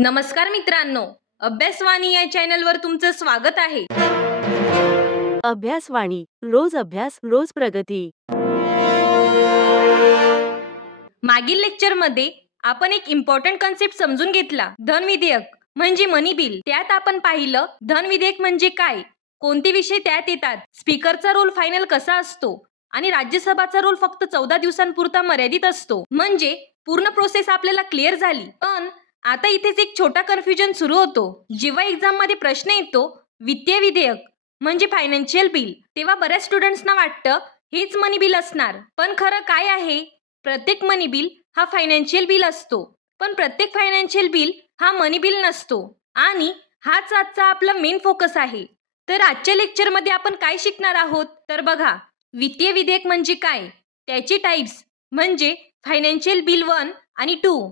नमस्कार मित्रांनो, अभ्यासवाणी या चॅनलवर तुमचं स्वागत आहे. अभ्यासवाणी रोज अभ्यास रोज प्रगती. मागील लेक्चरमध्ये आपण एक इम्पॉर्टंट कन्सेप्ट समजून घेतला, धन विधेयक म्हणजे मनी बिल. त्यात आपण पाहिलं धन विधेयक म्हणजे काय, कोणते विषय त्यात येतात, स्पीकरचा रोल फायनल कसा असतो आणि राज्यसभाचा रोल फक्त 14 दिवसांपुरता मर्यादित असतो. म्हणजे पूर्ण प्रोसेस आपल्याला क्लिअर झाली. पण आता इथेच एक छोटा कन्फ्युजन सुरू होतो. जेव्हा एक्झाम मध्ये प्रश्न येतो वित्तीय विधेयक म्हणजे फायनान्शियल बिल, तेव्हा बऱ्याच स्टुडंट्सना वाटतं हेच मनी बिल असणार. पण खरं काय आहे, प्रत्येक मनी बिल हा फायनान्शियल बिल असतो, पण प्रत्येक फायनान्शियल बिल हा मनी बिल नसतो. आणि हाच आजचा आपला मेन फोकस आहे. तर आजच्या लेक्चरमध्ये आपण काय शिकणार आहोत तर बघा, वित्तीय विधेयक म्हणजे काय, त्याची टाइप्स म्हणजे फायनान्शियल बिल 1 आणि 2,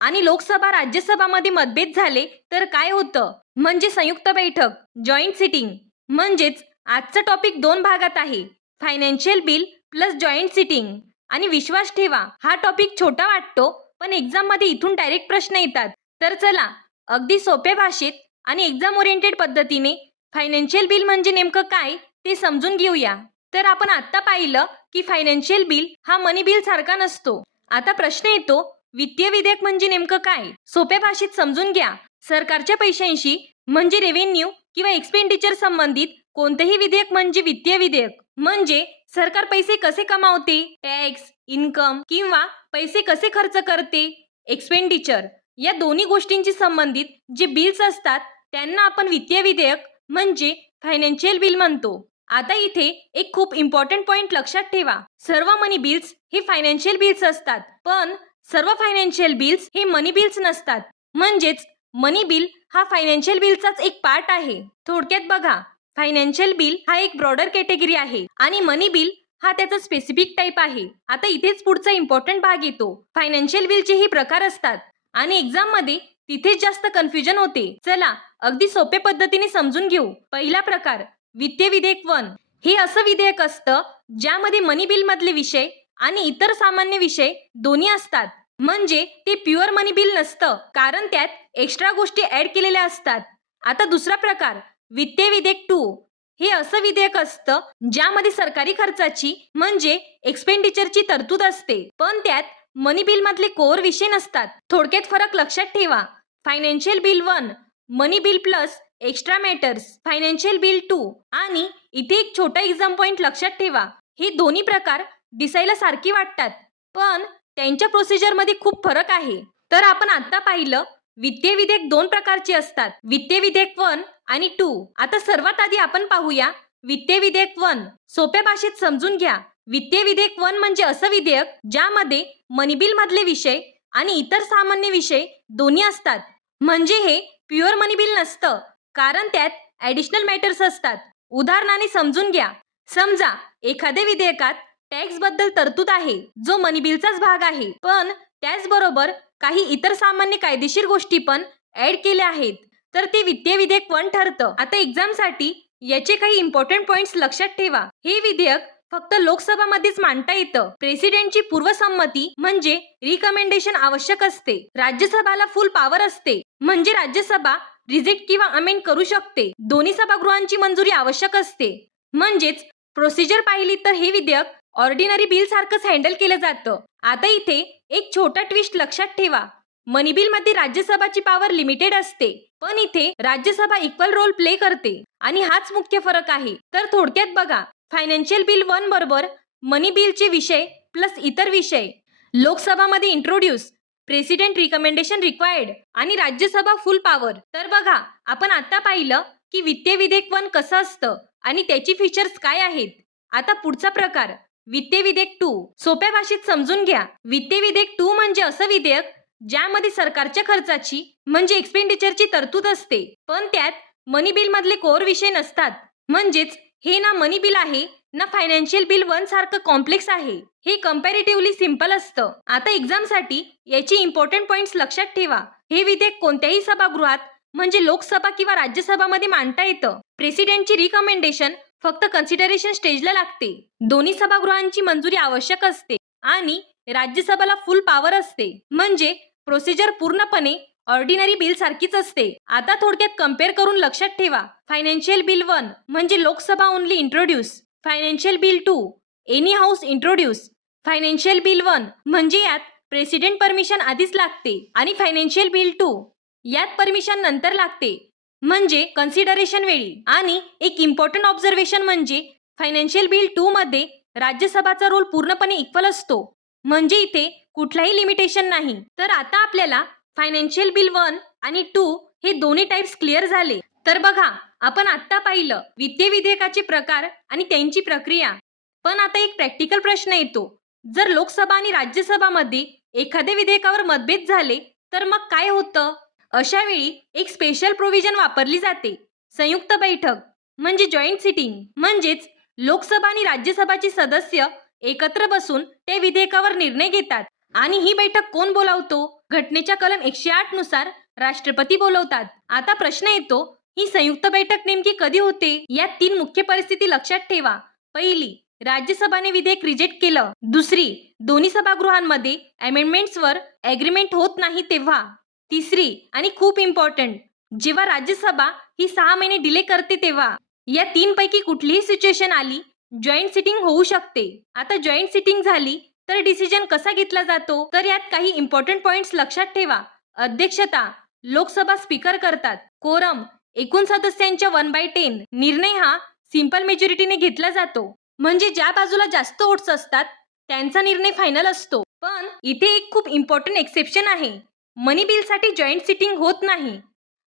आणि लोकसभा राज्यसभामध्ये मतभेद झाले तर काय होतं म्हणजे संयुक्त बैठक, जॉईंट सिटिंग. म्हणजेच आजचा टॉपिक 2 भागात आहे, financial bill plus joint sitting. आणि विश्वास ठेवा, हा टॉपिक छोटा वाटतो पण एक्झाम मध्ये इथून डायरेक्ट प्रश्न येतात. तर चला अगदी सोप्या भाषेत आणि एक्झाम ओरिएंटेड पद्धतीने फायनान्शियल बिल म्हणजे नेमकं काय ते समजून घेऊया. तर आपण आता पाहिलं की फायनान्शियल बिल हा मनी बिल सारखा नसतो. आता प्रश्न येतो वित्तीय विधेयक म्हणजे नेमकं काय. सोप्या भाषेत समजून घ्या, सरकारच्या पैशांशी म्हणजे रेव्हेन्यू किंवा एक्सपेंडिचर संबंधित कोणतेही विधेयक म्हणजे वित्तीय विधेयक. म्हणजे सरकार पैसे कसे कमावते, टॅक्स, इन्कम किंवा पैसे कसे खर्च करते, एक्सपेंडिचर, या दोन्ही गोष्टींशी संबंधित जे बिल्स असतात त्यांना आपण वित्तीय विधेयक म्हणजे फायनान्शियल बिल म्हणतो. आता इथे एक खूप इम्पॉर्टंट पॉइंट लक्षात ठेवा, सर्व मनी बिल्स हे फायनान्शियल बिल्स असतात, पण सर्व फायनान्शियल बिल्स हे मनी बिल्स नसतात. म्हणजेच मनी बिल हा फायनान्शियल बिलचाच एक पार्ट आहे. थोडक्यात बघा, फायनान्शियल बिल हा एक ब्रॉडर कॅटेगरी आहे आणि मनी बिल हा त्याचा स्पेसिफिक टाइप आहे. आता इथेच पुढचा इम्पॉर्टंट भाग येतो, फायनान्शियल बिलचे हे प्रकार असतात आणि एक्झाम मध्ये तिथेच जास्त कन्फ्युजन होते. चला अगदी सोप्या पद्धतीने समजून घेऊ. पहिला प्रकार वित्तीय विधेयक 1. हे असं विधेयक असतं ज्यामध्ये मनी बिल मधले विषय आणि इतर सामान्य विषय दोन्ही असतात. म्हणजे ते प्युअर मनी बिल नसतं, कारण त्यात एक्स्ट्रा गोष्टी ऍड केलेल्या असतात. आता दुसरा प्रकार वित्तीय विधेयक 2. हे असं विधेयक असतं ज्यामध्ये सरकारी खर्चाची म्हणजे एक्सपेंडिचरची तरतूद असते, पण त्यात मनी बिल मधले कोर विषय नसतात. थोडक्यात फरक लक्षात ठेवा, financial bill 1 money bill plus extra matters, financial bill 2. आणि इथे एक छोटा एक्झाम पॉइंट लक्षात ठेवा, हे दोन्ही प्रकार दिसायला सारखी वाटतात पण त्यांच्या प्रोसिजरमध्ये खूप फरक आहे. तर आपण आता पाहिलं वित्तीय विधेयक 2 प्रकारचे असतात, वित्तीय विधेयक 1 आणि 2. आता सर्वात आधी आपण पाहूया वित्तीय विधेयक 1. सोप्या भाषेत समजून घ्या, वित्तीय विधेयक 1 म्हणजे असं विधेयक ज्यामध्ये मनी बिल मधले विषय आणि इतर सामान्य विषय दोन्ही असतात. म्हणजे हे प्युअर मनी बिल नसतं, कारण त्यात ऍडिशनल मॅटर्स असतात. उदाहरणाने समजून घ्या, समजा एखाद्या विधेयकात टॅक्स बद्दल तरतूद आहे जो मनी बिलचाच भाग आहे, पण त्याचबरोबर काही इतर सामान्य कायदेशीर गोष्टी पण ऍड केल्या आहेत, तर ते वित्तीय विधेयक 1 ठरतं. आता एक्झामसाठी याचे काही इम्पॉर्टंट पॉइंट्स लक्षात ठेवा. हे विधेयक फक्त लोकसभामध्येच मांडता येतं. प्रेसिडेंटची पूर्वसंमती म्हणजे रिकमेंडेशन आवश्यक असते. राज्यसभाला फुल पॉवर असते, म्हणजे राज्यसभा रिजेक्ट किंवा अमेंड करू शकते. दोन्ही सभागृहांची मंजुरी आवश्यक असते. म्हणजेच प्रोसिजर पाहिली तर हे विधेयक ऑर्डिनरी बिल सारखंच हँडल केलं जातं. आता इथे एक छोटा ट्विस्ट लक्षात ठेवा, मनी बिल मध्ये राज्यसभाची पॉवर लिमिटेड असते, पण इथे राज्यसभा इक्वल रोल प्ले करते आणि हाच मुख्य फरक आहे. तर थोडक्यात बघा, फायनान्शियल बिल 1 बरोबर मनी बिलचे विषय प्लस इतर विषय, लोकसभामध्ये इंट्रोड्यूस, प्रेसिडेंट रिकमेंडेशन रिक्वायर्ड आणि राज्यसभा फुल पॉवर. तर बघा, आपण आता पाहिलं की वित्तीय विधेयक 1 कसं असतं आणि त्याची फीचर्स काय आहेत. आता पुढचा प्रकार वित्तीय विधेयक 2. सोप्या भाषेत समजून घ्या, वित्तीय विधेयक 2 म्हणजे असं विधेयक ज्यामध्ये सरकारच्या खर्चाची म्हणजे एक्सपेंडिचरची तरतूद असते, पण त्यात मनी बिल मधले कोर विषय नसतात. म्हणजेच हे ना मनी बिल आहे ना फायनान्शियल बिल 1 सारखं कॉम्प्लेक्स आहे. हे कंपॅरेटिव्हली सिंपल असतं. आता एक्झामसाठी याची इम्पॉर्टंट पॉइंट्स लक्षात ठेवा, हे विधेयक कोणत्याही सभागृहात म्हणजे लोकसभा किंवा राज्यसभामध्ये मांडता येतं. प्रेसिडेंटची रिकमेंडेशन फक्त कन्सिडरेशन स्टेजला लागते. दोन्ही सभागृहांची मंजुरी आवश्यक असते आणि राज्यसभेला फुल पॉवर असते. म्हणजे प्रोसिजर पूर्णपणे ऑर्डिनरी बिल सारखीच असते. आता थोडक्यात कम्पेअर करून लक्षात ठेवा. फायनान्शियल बिल 1 म्हणजे Lok Sabha only introduce. Financial bill 2 any house introduce. Financial bill 1 म्हणजे यात प्रेसिडेंट परमिशन आधीच लागते आणि फायनान्शियल बिल 2 यात परमिशन नंतर लागते, म्हणजे कन्सिडरेशन वेळी. आणि एक इम्पॉर्टंट ऑब्झर्वेशन म्हणजे फायनान्शियल बिल 2 मध्ये राज्यसभाचा रोल पूर्णपणे इक्वल असतो, म्हणजे इथे कुठलाही लिमिटेशन नाही. तर आता आपल्याला फायनान्शियल बिल 1 आणि 2 हे दोन्ही टाइप्स क्लिअर झाले. तर बघा, आपण आत्ता पाहिलं वित्तीय विधेयकाचे प्रकार आणि त्यांची प्रक्रिया. पण आता एक प्रॅक्टिकल प्रश्न येतो, जर लोकसभा आणि राज्यसभामध्ये एखाद्या विधेयकावर मतभेद झाले तर मग काय होतं? अशा वेळी एक स्पेशल प्रोव्हिजन वापरली जाते, संयुक्त बैठक म्हणजे जॉईंट सिटिंग. म्हणजेच लोकसभा आणि राज्यसभाचे सदस्य एकत्र बसून त्या विधेयकावर निर्णय घेतात. आणि ही बैठक कोण बोलावतो? घटनेच्या कलम 108 नुसार राष्ट्रपती बोलवतात. आता प्रश्न येतो, ही संयुक्त बैठक नेमकी कधी होते? यात 3 मुख्य परिस्थिती लक्षात ठेवा. पहिली, राज्यसभाने विधेयक रिजेक्ट केलं. दुसरी, दोन्ही सभागृहांमध्ये अमेंडमेंट्सवर ॲग्रीमेंट होत नाही तेव्हा. तिसरी आणि खूप इम्पॉर्टंट, जेव्हा राज्यसभा ही 6 महिने डिले करते तेव्हा. या 3 पैकी कुठलीही सिच्युएशन आली, जॉईंट सिटिंग होऊ शकते. आता जॉईंट सिटिंग झाली तर डिसिजन कसा घेतला जातो? तर यात काही इम्पॉर्टंट पॉइंट्स लक्षात ठेवा. अध्यक्षता लोकसभा स्पीकर करतात. कोरम एकूण सदस्यांच्या 1/10. निर्णय हा सिंपल मेजॉरिटीने घेतला जातो, म्हणजे ज्या बाजूला जास्त वोट्स असतात त्यांचा निर्णय फायनल असतो. पण इथे एक खूप इम्पॉर्टंट एक्सेप्शन आहे. मनी बिलसाठी जॉईंट सिटिंग होत नाही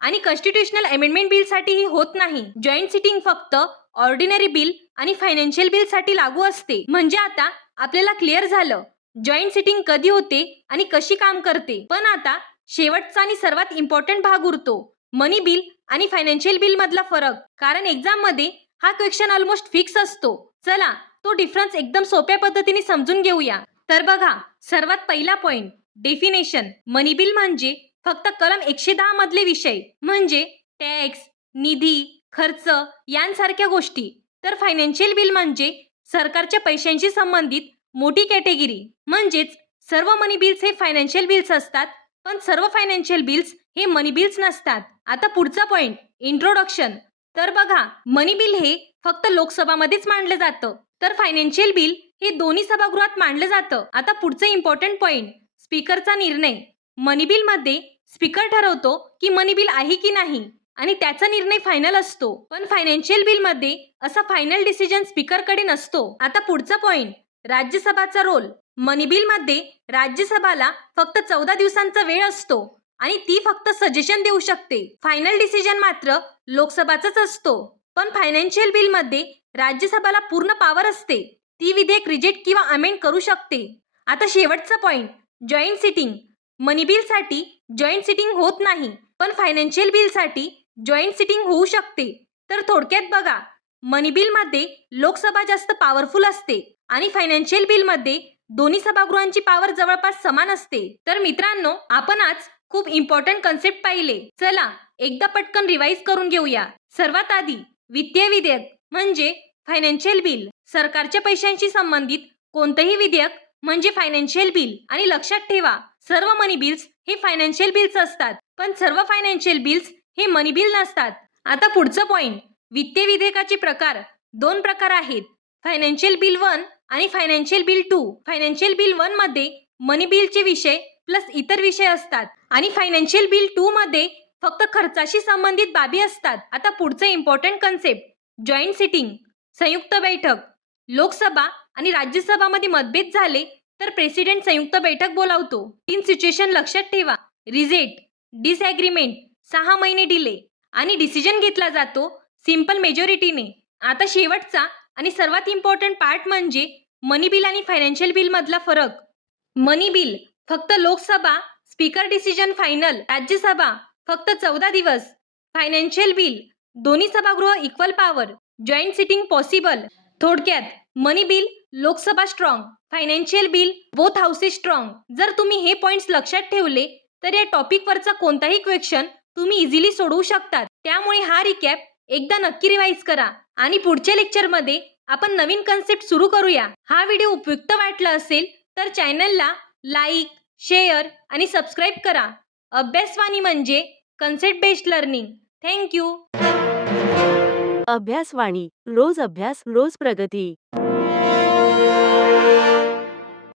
आणि कॉन्स्टिट्युशनल अमेंडमेंट बिलसाठीही होत नाही. जॉईंट सिटिंग फक्त ऑर्डिनरी बिल आणि फायनान्शियल बिलसाठी लागू असते. म्हणजे आता आपल्याला क्लिअर झालं जॉईंट सिटिंग कधी होते आणि कशी काम करते. पण आता शेवटचा आणि सर्वात इम्पॉर्टंट भाग उरतो, मनी बिल आणि फायनान्शियल बिल मधला फरक. कारण एक्झाम मध्ये हा क्वेश्चन ऑलमोस्ट फिक्स असतो. चला तो डिफरन्स एकदम सोप्या पद्धतीने समजून घेऊया. तर बघा, सर्वात पहिला पॉइंट, डेफिनेशन. मनी बिल म्हणजे फक्त कलम 110 मधले विषय, म्हणजे टॅक्स, निधी, खर्च यांसारख्या गोष्टी. तर फायनान्शियल बिल म्हणजे सरकारच्या पैशांशी संबंधित मोठी कॅटेगरी. म्हणजेच सर्व मनी बिल्स हे फायनान्शियल बिल्स असतात, पण सर्व फायनान्शियल बिल्स हे मनी बिल्स नसतात. आता पुढचा पॉइंट, इंट्रोडक्शन. तर बघा, मनी बिल हे फक्त लोकसभामध्येच मांडलं जातं, तर फायनान्शियल बिल हे दोन्ही सभागृहात मांडलं जातं. आता पुढचं इम्पॉर्टंट पॉइंट, स्पीकरचा निर्णय. मनी बिल मध्ये स्पीकर ठरवतो की मनी बिल आहे की नाही आणि त्याचा निर्णय फायनल असतो. पण फायनान्शियल बिल मध्ये असा फायनल डिसिजन स्पीकरकडे नसतो. आता पुढचा पॉइंट, राज्यसभाचा रोल. मनी बिल मध्ये राज्यसभाला फक्त 14 दिवसांचा वेळ असतो आणि ती फक्त सजेशन देऊ शकते. फायनल डिसिजन मात्र लोकसभाचाच असतो. पण फायनान्शियल बिल मध्ये राज्यसभाला पूर्ण पॉवर असते, ती विधेयक रिजेक्ट किंवा अमेंड करू शकते. आता शेवटचा पॉइंट, जॉईंट सिटिंग. मनी बिलसाठी जॉईंट सिटिंग होत नाही, पण फायनान्शियल बिलसाठी जॉईंट सिटिंग होऊ शकते. तर थोडक्यात बघा, मनी बिलमध्ये लोकसभा जास्त पॉवरफुल असते आणि फायनान्शियल बिलमध्ये दोन्ही सभागृहांची पॉवर जवळपास समान असते. तर मित्रांनो, आपण आज खूप इम्पॉर्टंट कन्सेप्ट पाहिले. चला एकदा पटकन रिवाइज करून घेऊया. सर्वात आधी, वित्तीय विधेयक म्हणजे फायनान्शियल बिल. सरकारच्या पैशांशी संबंधित कोणतेही विधेयक म्हणजे फायनान्शियल बिल. आणि लक्षात ठेवा, सर्व मनी बिल्स हे फायनान्शियल बिल्स असतात, पण सर्व फायनान्शियल बिल्स हे मनी बिल नसतात. आता पुढचं पॉइंट, वित्तीय विधेयकाचे प्रकार. 2 प्रकार आहेत, फायनान्शियल बिल 1 आणि फायनान्शियल बिल 2. फायनान्शियल बिल 1 मध्ये मनी बिलचे विषय प्लस इतर विषय असतात आणि फायनान्शियल बिल 2 मध्ये फक्त खर्चाशी संबंधित बाबी असतात. आता पुढचं इम्पॉर्टंट कन्सेप्ट, जॉईंट सिटिंग, संयुक्त बैठक. लोकसभा आणि राज्यसभामध्ये मतभेद झाले तर प्रेसिडेंट संयुक्त बैठक बोलावतो. 3 सिच्युएशन लक्षात ठेवा, रिजेक्ट, डिसॲग्रीमेंट, 6 महिने डिले आणि डिसिजन घेतला जातो सिंपल मेजॉरिटीने. आता शेवटचा आणि सर्वात इम्पॉर्टंट पार्ट म्हणजे मनी बिल आणि फायनान्शियल बिल मधला फरक. मनी बिल फक्त Lok Sabha speaker decision final, Rajya Sabha फक्त 14 दिवस. फायनान्शियल बिल दोन्ही सभागृह equal power, joint sitting possible. थोडक्यात, money bill Lok Sabha strong, financial bill both houses strong. जर तुम्ही हे पॉइंट्स लक्षात ठेवले तर या टॉपिकवरचा कोणताही क्वेश्चन तुम्ही इझिली सोडवू शकतात. त्यामुळे हा रिकॅप एकदा नक्की रिवाइज करा आणि पुढच्या लेक्चरमध्ये आपण नवीन कन्सेप्ट सुरू करूया. हा व्हिडिओ उपयुक्त वाटला असेल तर चॅनलला लाईक, शेअर आणि सबस्क्राईब करा. अभ्यासवाणी म्हणजे कन्सेप्ट बेस्ड लर्निंग. थँक्यू. अभ्यासवाणी रोज अभ्यास रोज प्रगती.